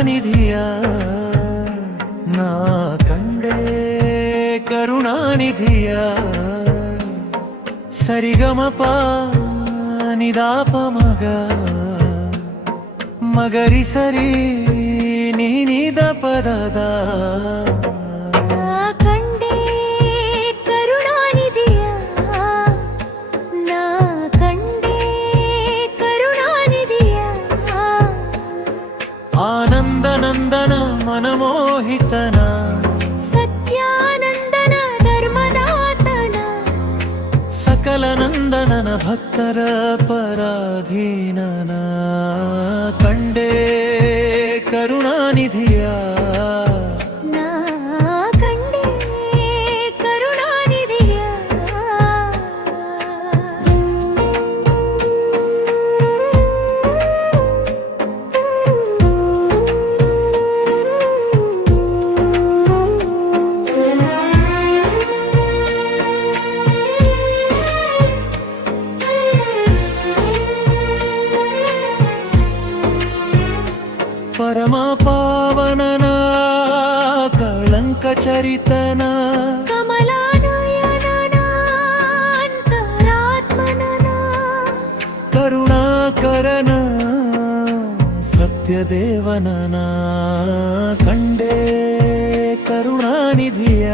ಕರುಣಾನಿಧಿಯ ನಾ ಕಂಡೆ ಕರುಣಾನಿಧಿಯ ಸರಿಗಮಪ ನಿದಾಪ ಮಗ ಮಗರಿ ಸರಿ ನೀನಿದ ಪದದ ಆನಂದನಂದನ ಮನಮೋಹಿತನ ಸತ್ಯಾನಂದನ ಧರ್ಮದಾತನ ಸಕಲ ನಂದನನ ಭಕ್ತರ ಪರಾಧೀನನ ಕಂಡೇ ಕರುಣಾನಿಧಿಯ ನಾ ಕಂಡೆ ಕರುಣಾನಿಧಿಯ ಪರಮ ಪಾವನನ ಕಳಂಕ ಚರಿತನ ಕಮಲಾನಯನನ ಅಂತರಾತ್ಮನನ ಕರುಣಾಕರನ ಸತ್ಯದೇವನನ ಕಂಡೇ ಕರುಣಾನಿಧಿಯ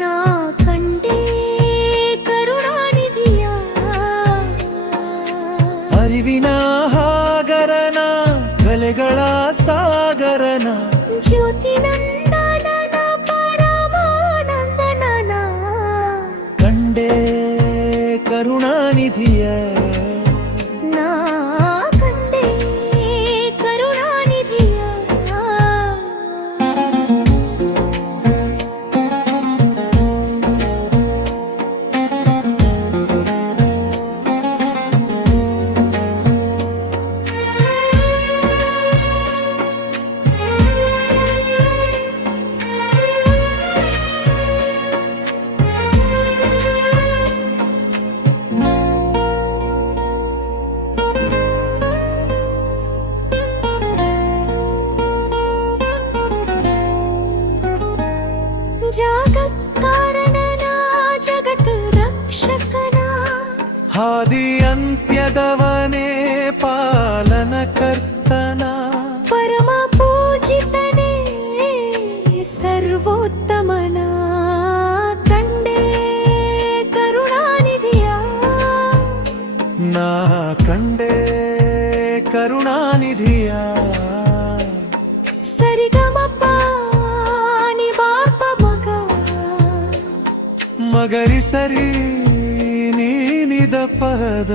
ನಾ ಕಂಡೆ ಕರುಣಾನಿಧಿಯ ಅರಿವಿನ ಹಾಗರನ ಕಲೆಗಳ ಸಾಗರನ ಜ್ಯೋತಿನಂದನನ ಪರಮಾನಂದನನ ಕಂಡೇ ಕರುಣಾನಿಧಿಯ ನಾ ಕಂಡೆ ಕರುಣಾನಿಧಿಯ ಜಗತ್ಕಾರಣನ ಜಗತ್ ರಕ್ಷಕನ ಹಾದಿ ಅಂತ್ಯದವನೇ ಪಾಲನ ಕರ್ತನ ಪರಮ ಪೂಜಿತನೇ ಸರ್ವೋತ್ತಮನ ಕಂಡೆ ಕರುಣಾನಿಧಿಯ ನಾ ಕಂಡೇ ಕರುಣಾನಿಧಿಯ ಸರಿಗಮಪ ನಿವಾಪ ಮಗ ಮಗರಿ ಸರಿ ನೀನಿದ ಪದ